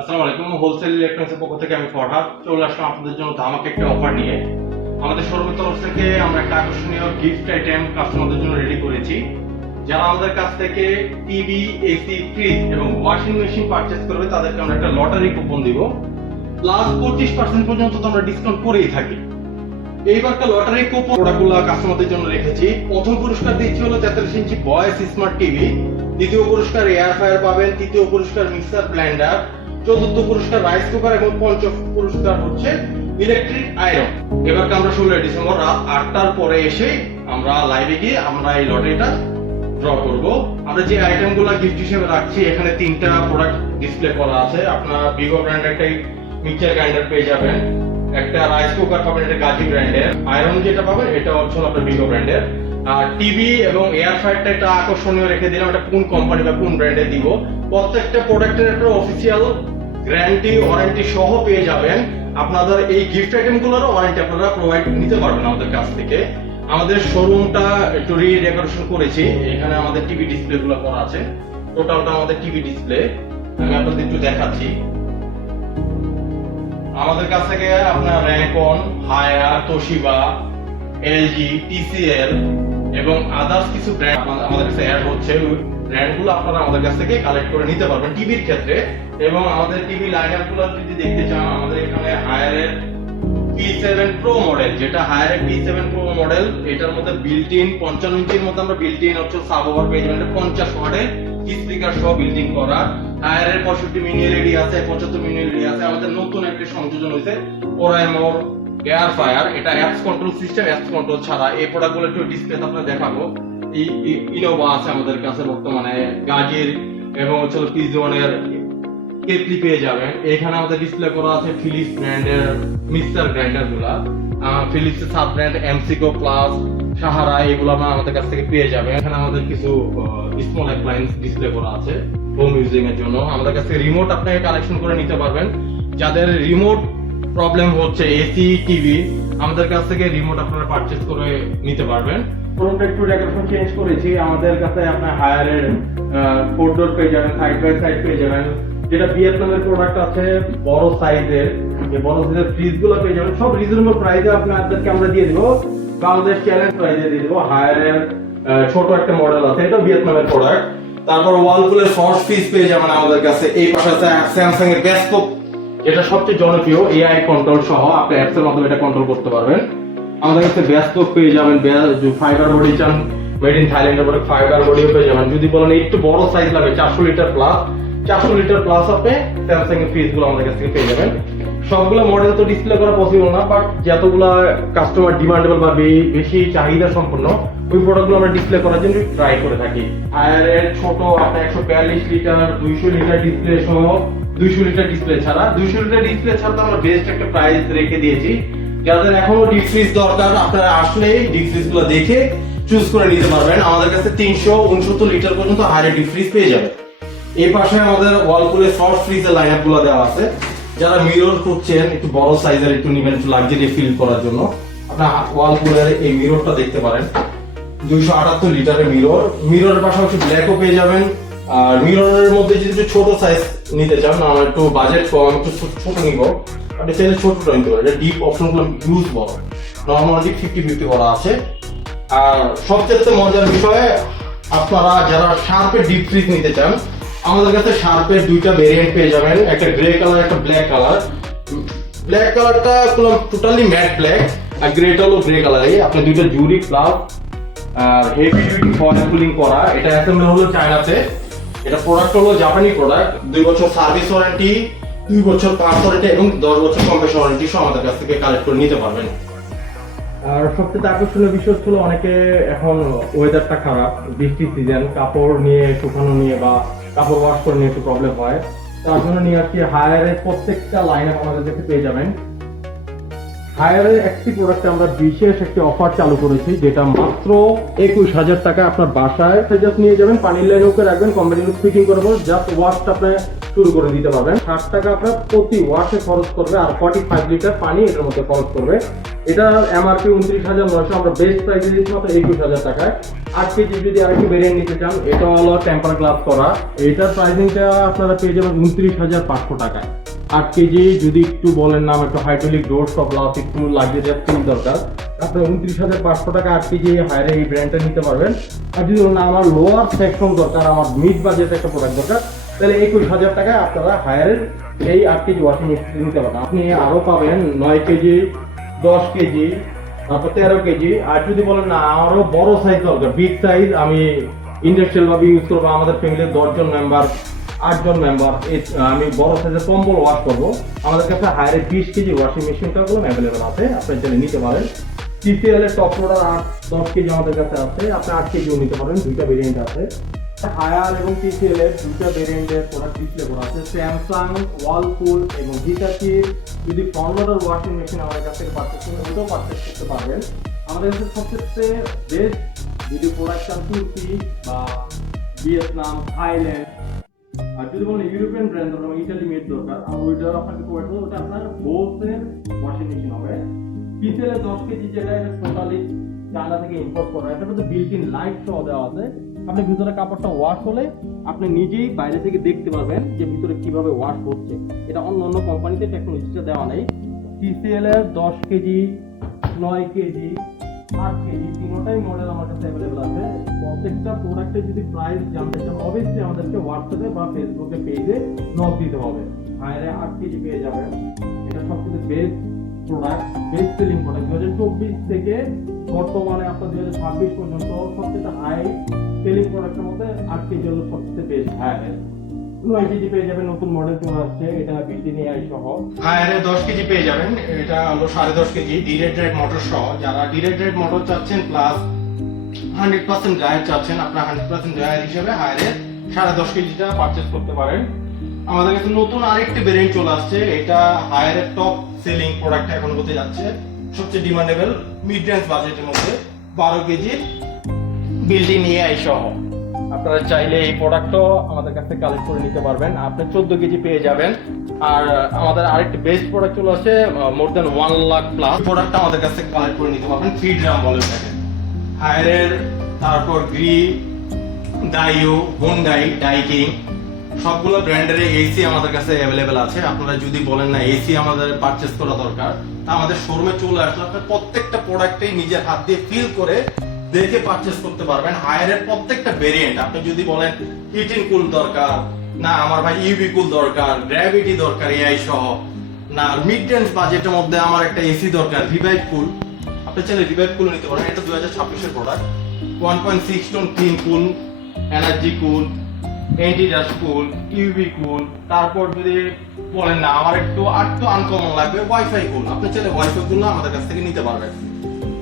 আসসালামু আলাইকুম। হোলসেল ইলেকট্রনিক্সের পক্ষ থেকে আমি ফরহাদ চলে আসলাম আপনাদের জন্য ধামাকা একটা অফার নিয়ে। আমাদের শোরুমের তরফ থেকে আমরা একটা আকর্ষণীয় গিফট আইটেম কাস্টমারদের জন্য রেডি করেছি। যারা আমাদের কাছ থেকে টিভি, এসি, ফ্রিজ এবং ওয়াশিং মেশিন পারচেজ করবে তাদেরকে আমরা একটা লটারি কুপন দিব, প্লাস 25% পর্যন্ত তো আমরা ডিসকাউন্ট করেই থাকি। এইবার একটা লটারি কুপন প্রোডাক্টগুলো কাস্টমারদের জন্য রেখেছি। প্রথম পুরস্কার দিচ্ছি হলো 43 ইঞ্চি ভয়েস স্মার্ট টিভি, দ্বিতীয় পুরস্কার এয়ার ফ্রায়ার পাবেন, তৃতীয় পুরস্কার মিক্সার ব্লেন্ডার, চতুর্থ পুরস্কার রাইস কুকার এবং পঞ্চম পুরস্কার হচ্ছে ইলেকট্রিক আয়রন। এবারকে আমরা 16 ডিসেম্বর রাত 8টার পরে এসে আমরা লাইভে গিয়ে আমরা এই লটারিটা ড্র করব। আমরা যে আইটেমগুলো গিফট হিসেবে রাখছি, এখানে 3টা প্রোডাক্ট ডিসপ্লে করা আছে। আপনার ভিভো ব্র্যান্ডের একটা মিক্সার গ্রাইন্ডার পেয়ে যাবেন, একটা রাইস কুকার পাবেন, এটা গাজি ব্র্যান্ডের, আয়রন যেটা পাবেন এটা হচ্ছে আপনার ভিভো ব্র্যান্ডের। আর টিভি এবং এয়ার ফ্রায়ারটা একটা আকর্ষণীয় রেখে দিলাম, এটা কোন কোম্পানি বা কোন ব্র্যান্ডে দিব। প্রত্যেকটা প্রোডাক্টের একটা অফিসিয়াল গ্যারান্টি ওয়ারেন্টি সহ পেয়ে যাবেন। আপনাদের এই গিফট আইটেমগুলোরও ওয়ারেন্টি আপনারা প্রোভাইড নিতে পারবেন আমাদের কাছ থেকে। আমাদের শোরুমটা একটু রিডেকোরেশন করেছি, এখানে আমাদের টিভি ডিসপ্লে গুলো করা আছে। টোটালটা আমাদের টিভি ডিসপ্লে আমি আপনাদের একটু দেখাচ্ছি। আমাদের কাছ থেকে আপনার র্যাঙ্কন, হায়ার, তোশিবা, এলজি, টিসিএল এবং আদার্স কিছু ব্র্যান্ড আমাদের কাছে অ্যাড হচ্ছে। ব্র্যান্ডগুলো আপনারা আমাদের কাছ থেকে কালেক্ট করে নিতে পারবেন টিভির ক্ষেত্রে। এবং আমাদের টিভি লাইনআপগুলো যদি দেখতে চান, আমাদের এখানে হায়ারের P7 Pro মডেল, যেটা হায়ারের P7 Pro মডেল, এটার মধ্যে বিল্ট ইন 55 ইঞ্চির মধ্যে আমরা বিল্ট ইন হচ্ছে সাব ওভার পেয়ে যাবেন, 50 ওয়াটের স্পিকার সহ বিল্ট ইন করা। হায়ারের 65 মিনি এলইডি আছে, 75 মিনি এলইডি আছে। আমাদের নতুন একটা সংযোজন হয়েছে ওরাইমোর এয়ার ফ্রায়ার, এটা apps control system, apps control ছাড়া। এই প্রোডাক্টগুলো একটু ডিসপ্লে আপনাদের দেখাবো। ইনোভা আছে আমাদের কাছে বর্তমানে, গাজির এবং হচ্ছে পিজনের কেটলি পেয়ে যাবেন। এখানে আমাদের ডিসপ্লে করা আছে ফিলিপস ব্র্যান্ডের মিক্সার গ্রাইন্ডার গুলা, ফিলিপস এর সাব ব্র্যান্ড এমসিকো প্লাস, সাহারা, এগুলো আমাদের কাছ থেকে পেয়ে যাবেন। এখানে আমাদের কিছু স্মল অ্যাপ্লায়েন্স ডিসপ্লে করা আছে হোম ইউজিং এর জন্য। আমাদের কাছ থেকে রিমোট আপনাকে কালেকশন করে নিতে পারবেন। যাদের রিমোট প্রবলেম হচ্ছে এসি, টিভি, আমাদের কাছ থেকে রিমোট আপনারা পারচেজ করে নিতে পারবেন। শোরুমটা একটু ডেকোরেশন চেঞ্জ করেছি। আমাদের কাছে আপনার হায়ারের 4 ডোর পেয়ে যাবেন, সাইড বাই সাইড পেয়ে যাবেন। যেটা ভিয়েতনামের প্রোডাক্ট আছে বড় সাইজের, এই বড় সাইজের ফ্রিজ গুলো পেয়ে যাবেন সব রিজনেবল প্রাইসে আপনাদেরকে আমরা দিয়ে দিব, বাংলাদেশ চ্যালেঞ্জ প্রাইসে দিয়ে দিব। হায়ারের ছোট একটা মডেল আছে, এটা ভিয়েতনামের প্রোডাক্ট। তারপর ওয়ালপুলের ফর্স ফ্রিজ পেয়ে যাবেন আমাদের কাছে। এই পাশে আছে স্যামসাং এর বেস্টপ, যেটা সবচেয়ে জনপ্রিয়, এআই কন্ট্রোল সহ আপনি অ্যাপস এর মাধ্যমে এটা কন্ট্রোল করতে পারবেন। আমাদের কাছে বেস্টপ পেয়ে যাবেন, ফাইবার বডি চান মেড ইন থাইল্যান্ডের পরে ফাইবার বডিও পেয়ে যাবেন। যদি বলেন একটু বড় সাইজ লাগে 400 লিটার প্লাস, 400 লিটার প্লাস আপনি স্যামসাং এর ফ্রিজ গুলো আমাদের কাছ থেকে পেয়ে যাবেন। সবগুলো মডেল তো ডিসপ্লে করা পসিবল না, বাট যতগুলো কাস্টমার ডিমান্ডেবল বা বেশি চাহিদা সম্পন্ন ওই প্রোডাক্টগুলো আমরা ডিসপ্লে করার জন্য ট্রাই করে থাকি। আর ছোট আপনার 142 লিটার, 200 লিটার ডিসপ্লে সহ, 200 লিটার ডিসপ্লে ছাড়া, 200 লিটার ডিসপ্লে ছাড়া তো আমরা বেস্ট একটা প্রাইস রেখে দিয়েছি। যাদের এখনো ডিপ ফ্রিজ দরকার, আপনারা আসলেই ডিপ ফ্রিজ গুলো দেখে চুজ করে নিতে পারবেন। আমাদের কাছে 369 লিটার পর্যন্ত হায়ার ডিপ ফ্রিজ পেয়ে যাবেন। এই পাশে আমাদের ওয়ালপুলের ফর্স ফ্রিজের লাইনআপ গুলো দেওয়া আছে। যারা মিরর খুঁজছেন, একটু বড় সাইজের একটু নিবেন, একটু লাক্সারি ফিল করার জন্য, আপনার ওয়ালপুলের এই মিররটা দেখতে পারেন। 278 লিটারের মিরর, মিররের পাশাপাশি ব্ল্যাকও পেয়ে যাবেন। আর মিররের মধ্যে যদি একটু ছোট সাইজ নিতে চান, আমার একটু বাজেট কম, একটু ছোট নিব, আপনি চাইলে ছোটটা নিতে পারেন। এটা ডিপ অপশনগুলো ইউজ বড়, নর্মালি 50-50 করা আছে। আর সবচেয়ে মজার বিষয়, আপনারা যারা শার্পের ডিপ ফ্রিজ নিতে চান, আমাদের কাছে শার্পের 2টা ভেরিয়েন্ট পেয়ে যাবেন, একটা গ্রে কালার, একটা ব্ল্যাক কালার। ব্ল্যাক কালারটা টোটালি ম্যাট ব্ল্যাক, আর গ্রেটা হলো গ্রে কালারে। আপনি 2টা জুরি প্লাস আর হেভি ডিউটি ফয়েল কুলিং করা। এটা অ্যাসেম্বল হলো চায়নাতে। এটা প্রোডাক্ট হলো জাপানি প্রোডাক্ট। 2 বছর সার্ভিস ওয়ারেন্টি, 2 বছর পার্টস ওয়ারেন্টি এবং 10 বছর কম্প্রেসর ওয়ারেন্টি সহ আমাদের কাছ থেকে কালেক্ট করে নিতে পারবেন। আর সবচেয়ে আকর্ষণীয় বিষয় হলো, অনেকে এখন ওয়েদারটা খারাপ, বৃষ্টির সিজন, কাপড় নিয়ে শুকানো নিয়ে বা কাপড় ওয়াশ করে নিয়ে একটু প্রবলেম হয়, তার জন্য নিয়ে আসছি হায়ারের প্রত্যেকটা লাইন আপ আমাদের কাছে পেয়ে যাবেন। হায়ারের একটি প্রোডাক্টে আমরা বিশেষ একটি অফার চালু করেছি, যেটা মাত্র 21,000 টাকা আপনার বাসায় জাস্ট নিয়ে যাবেন, পানির লাইন ওকে রাখবেন, কোম্পানি ফিটিং করবো, জাস্ট ওয়াশটা আপনি শুরু করে দিতে পারবেন। 60 টাকা আপনার প্রতি ওয়াটে খরচ করবে, আর 45 লিটার পানি এটার মধ্যে খরচ করবে। এটা এমআরপি 29,900, আমরা বেস্ট প্রাইসে দিচ্ছি মাত্র 21,000 টাকায়। 8 কেজি যদি আরেকটু ভেরিয়েন্ট নিতে চান, এটা হলো টেম্পার গ্লাস করা, এটার প্রাইসিংটা আপনারা পেয়ে যাবেন 29,500 টাকায়। 8 কেজি যদি একটু বলেন না আমার একটু হাইড্রোলিক ডোর সব গ্লাস একটু লাক্সারিয়াস ফিল দরকার, আপনার 29,500 টাকা 8 কেজি হায়ারে এই ব্র্যান্ডটা নিতে পারবেন। আর যদি বলেন আমার লোয়ার সেকশন দরকার, আমার মিড বাজেট একটা প্রোডাক্ট দরকার, তাহলে 21,000 টাকায় আপনারা হায়ারের এই 8 কেজি ওয়াশিং মেশিন নিতে পারবেন। আপনি আরও পাবেন 9 কেজি, 10 কেজি, তারপর 13 কেজি। আর যদি বলেন না আরও বড় সাইজ দরকার, বিগ সাইজ, আমি ইন্ডাস্ট্রিয়াল ভাবে ইউজ করবো, আমাদের ফ্যামিলির 10 জন মেম্বার, 8 জন মেম্বার, আমি বড় সাইজের কম্বল ওয়াশ করবো, আমাদের কাছে হায়ারে 20 কেজি ওয়াশিং মেশিনটাগুলো অ্যাভেলেবেল আছে, আপনি চাইলে নিতে পারেন। TCL এর টপ লোডার 10 কেজি আমাদের কাছে আছে, আপনি 8 কেজিও নিতে পারেন, দুইটা ভেরিয়েন্ট আছে। হায়ার এবং TCL এর দুইটা ভেরিয়েন্টের প্রোডাক্ট ডিসপ্লে করা আছে। স্যামসাং, ওয়ালপুল এবং হিটাচির যদি ফ্রন্ট লোডার ওয়াশিং মেশিন আমাদের কাছ থেকে পারচেজ করেন, ওটাও পারচেজ করতে পারবেন। আমাদের কাছে সবচেয়ে বেস্ট যদি প্রোডাক্ট চান তুর্কি বা ভিয়েতনাম, থাইল্যান্ড, আর যদি বলেন ইউরোপিয়ান ব্র্যান্ড দরকার, ইটালি মেড দরকার, আর ওইটা আপনাকে প্রোভাইড করবো, ওটা আপনার বোসের ওয়াশিং মেশিন হবে। TCL এর 10 কেজি যেটা, এটা টোটালি চায়না থেকে ইম্পোর্ট করা, এটার মধ্যে বিল্ট ইন লাইট সহ দেওয়া আছে। আপনি ভিতরে কাপড়টা ওয়াশ হলে আপনি নিজেই বাইরে থেকে দেখতে পারবেন যে ভিতরে কিভাবে ওয়াশ হচ্ছে। এটা অন্য অন্য কোম্পানিতে টেকনোলজিটা দেওয়া নেই। TCL এর 10 কেজি, 9 কেজি, 8 কেজি তিনটাই মডেল আমার কাছে অ্যাভেলেবল আছে। প্রত্যেকটা প্রোডাক্টের যদি প্রাইস জানতে চান, অবশ্যই আমাদেরকে হোয়াটসঅ্যাপে বা ফেসবুকে পেজে নক দিতে হবে। হায়ারে 8 কেজি পেয়ে যাবেন, এটা সবচেয়ে best product, best selling product. 2024 থেকে বর্তমানে আপনার 2026 পর্যন্ত সবচেয়ে হাই সেলিং প্রোডাক্টের মধ্যে 8 কেজি হলো সবচেয়ে বেস্ট। হায়ারে 9 কেজি পেয়ে যাবেন, নতুন মডেল চলে আসছে, এটা বিল্ট-ইন এআই সহ। হায়ারে 10 কেজি পেয়ে যাবেন, এটা হলো 10.5 কেজি ডিরেক্ট ড্রাইভ মোটর সহ। যারা ডিরেক্ট ড্রাইভ মোটর চাচ্ছেন প্লাস 100% ড্রাইভ চাচ্ছেন, আপনারা 100% ড্রাইভ হিসেবে হায়ারে 10.5 কেজিটা পারচেজ করতে পারেন। আমাদের কাছে নতুন আরেকটি ভেরিয়েন্ট চলে আসছে, এটা হায়ারের টপ সেলিং প্রোডাক্ট এখন হতে যাচ্ছে, সবচেয়ে ডিমান্ডেবল মিড রেঞ্জ বাজেটের মধ্যে 12 কেজি বিল্ট-ইন এআই সহ। আপনারা চাইলে এই প্রোডাক্টও আমাদের কাছ থেকে কালেক্ট করে নিতে পারবেন। আপনি 14 কেজি পেয়ে যাবেন। আর আমাদের আরেকটি বেস্ট প্রোডাক্ট চলে আসছে, মোর দ্যান 1 লাখ প্লাস প্রোডাক্টটা আমাদের কাছ থেকে কালেক্ট করে নিতে পারবেন। 3 ড্রাম বলে থাকে হায়ারের, তারপর গ্রি, ডাইও, হোন্ডাই, ডাইকিং সবগুলো ব্র্যান্ডের এসি আমাদের কাছে অ্যাভেলেবেল আছে। আপনারা যদি বলেন না এসি আমাদের পারচেজ করা দরকার, তা আমাদের শোরুমে চলে আসলে আপনার প্রত্যেকটা প্রোডাক্টেই নিজের হাত দিয়ে ফিল করে দেখে পারচেজ করতে পারবেন। হায়ারের প্রত্যেকটা ভেরিয়েন্ট, আপনি যদি বলেন হিটিং কুল দরকার, না আমার ভাই ইউভি কুল দরকার, গ্র্যাভিটি দরকার এআই সহ, না মিড রেঞ্জ বাজেটের মধ্যে আমার একটা এসি দরকার রিভাইভ কুল, আপনি চাইলে রিভাইভ কুল নিতে পারেন। এটা 2026 এর product. 1.6 ton clean cool, energy cool, anti dust cool, UV cool. তারপর যদি বলেন না আমার একটু আনকমন লাগবে, ওয়াইফাই কুল, আপনি চাইলে ওয়াইফাই কুল আমাদের কাছ থেকে নিতে পারবেন।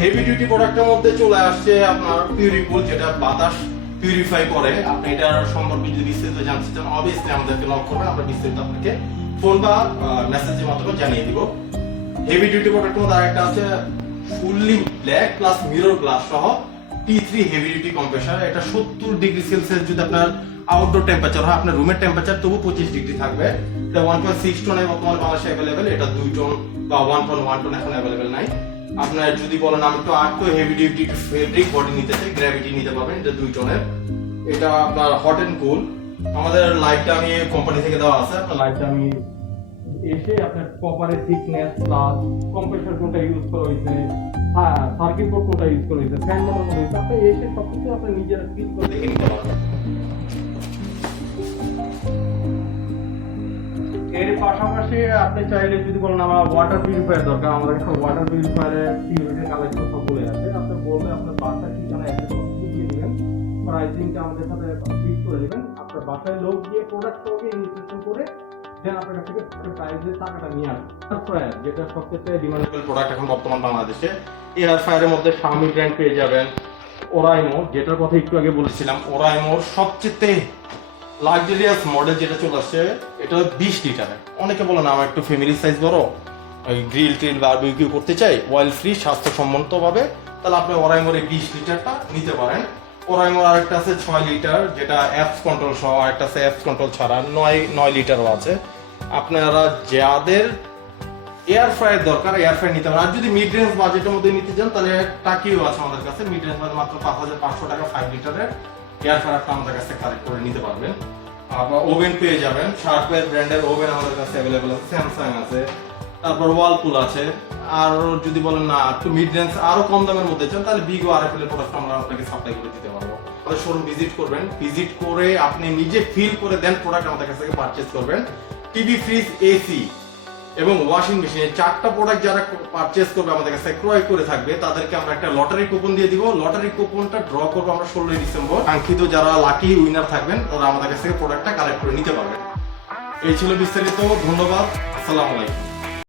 হেভি ডিউটি প্রোডাক্টের মধ্যে চলে আসছে আপনার পিউরিকুল, যেটা বাতাস পিউরিফাই করে। আপনি এটার সম্পর্কে যদি বিস্তারিত জানতে চান, অবভিয়াসলি আমাদেরকে নক করবেন, আমরা বিস্তারিত আপনাকে ফোন বা মেসেজের মাধ্যমে জানিয়ে দিব। হেভি ডিউটি প্রোডাক্টের মধ্যে আরেকটা আছে fully black plus mirror glass সহ T3 হেভি ডিউটি কম্প্রেসার। এটা 70 ডিগ্রি সেলসিয়াস যদি আপনার আউটডোর টেম্পারেচার হয়, আপনার রুমের টেম্পারেচার তবু 25 ডিগ্রি থাকবে। এটা 1.6 টনে বর্তমানে বাংলাদেশে অ্যাভেলেবেল, এটা 2 টন বা 1.1 টন এখন অ্যাভেলেবেল নাই। আপনার যদি বলেন আমি একটু art heavy duty fabric body নিতে চাই, গ্র্যাভিটি নিতে পারবেন, এটা 2 টনের। এটা আপনার হট এন্ড কুল। আমাদের লাইটটা আমি কোম্পানি থেকে দেওয়া আছে, আপনার লাইটটা আমি এসে আপনার কপারের থিকনেস প্লাস কম্প্রেসর কোনটা ইউজ করা হয়েছে, হ্যাঁ সার্কিট বোর্ড কোনটা ইউজ করা হয়েছে, ফ্যান মোটর কোনটা হয়েছে, আপনি এসে সবকিছু আপনি নিজেরা ফিল করে দেখে নিতে পারবেন। এর পাশাপাশি আপনি চাইলে যদি বলেন আমার ওয়াটার পিউরিফায়ার দরকার, আমাদের কাছে ওয়াটার পিউরিফায়ারের পিউরিটির কালেকশন সবগুলো আছে। আপনি বললে আপনার বাসায় ঠিকানা অ্যাড্রেস দিয়ে দিবেন, প্রাইসিংটা আমাদের সাথে ফিক্স করে দিবেন। আপনার বাসায় লোক গিয়ে প্রোডাক্ট সহকে ইনস্টলেশন করে দেন আপনার কাছ থেকে প্রাইসের টাকাটা নিয়ে আসবে। এয়ার ফ্রায়ার, যেটা সবচেয়ে ডিমান্ডেবল প্রোডাক্ট এখন বর্তমান বাংলাদেশে। এয়ার ফ্রায়ারের মধ্যে শাওমি ব্র্যান্ড পেয়ে যাবেন, ওরাইমো, যেটার কথা একটু আগে বলেছিলাম, ওরাইমোর সবচেয়ে লাক্সারিয়াস মডেল যেটা চলে আসছে, এটা 20 লিটারের। অনেকে বলে না আমার একটু ফ্যামিলি সাইজ বড়, ওই গ্রিল ট্রিল বারবিকিউ করতে চাই অয়েল ফ্রি স্বাস্থ্যসম্মত ভাবে, তাহলে আপনি ওরাইমোর এই 20 লিটারটা নিতে পারেন। ওরাইমোর আরেকটা আছে 6 লিটার, যেটা অ্যাপস কন্ট্রোল সহ, আরেকটা আছে অ্যাপস কন্ট্রোল ছাড়া 9 লিটারও আছে। আপনারা যাদের এয়ার ফ্রায়ার দরকার এয়ার ফ্রায়ার নিতে পারেন। আর যদি মিড রেঞ্জ বাজেটের মধ্যে নিতে চান তাহলে টাকিও আছে আমাদের কাছে, মিড রেঞ্জ বাজেট মাত্র 5500 টাকা 5 লিটারের এয়ার ফ্রায়ারটা আমাদের কাছে কালেক্ট করে নিতে পারবেন। আপনার ওভেন পেয়ে যাবেন, শার্পের ব্র্যান্ডের ওভেন আমাদের কাছে অ্যাভেলেবল আছে, স্যামসাং আছে, তারপর ওয়ালপুল আছে। আর যদি বলেন না একটু মিড রেঞ্জ আরো কম দামের মধ্যে চান তাহলে বিগো আরএফএল এর প্রোডাক্ট আমরা আপনাকে সাপ্লাই করে দিতে পারবো। আমাদের শোরুম ভিজিট করবেন, ভিজিট করে আপনি নিজে ফিল করে দেন প্রোডাক্ট আমাদের কাছ থেকে পারচেজ করবেন। টিভি, ফ্রিজ, এসি এবং ওয়াশিং মেশিন, এই 4টা প্রোডাক্ট যারা পারচেজ করবে আমাদের কাছে ক্রয় করে থাকবে তাদেরকে আমরা একটা লটারি কুপন দিয়ে দিব। লটারি কুপনটা ড্র করবো আমরা 16 ডিসেম্বর। কাঙ্ক্ষিত যারা লাকি উইনার থাকবেন তারা আমাদের কাছ থেকে প্রোডাক্টটা কালেক্ট করে নিতে পারবেন। এই ছিল বিস্তারিত। ধন্যবাদ। আসসালামু আলাইকুম।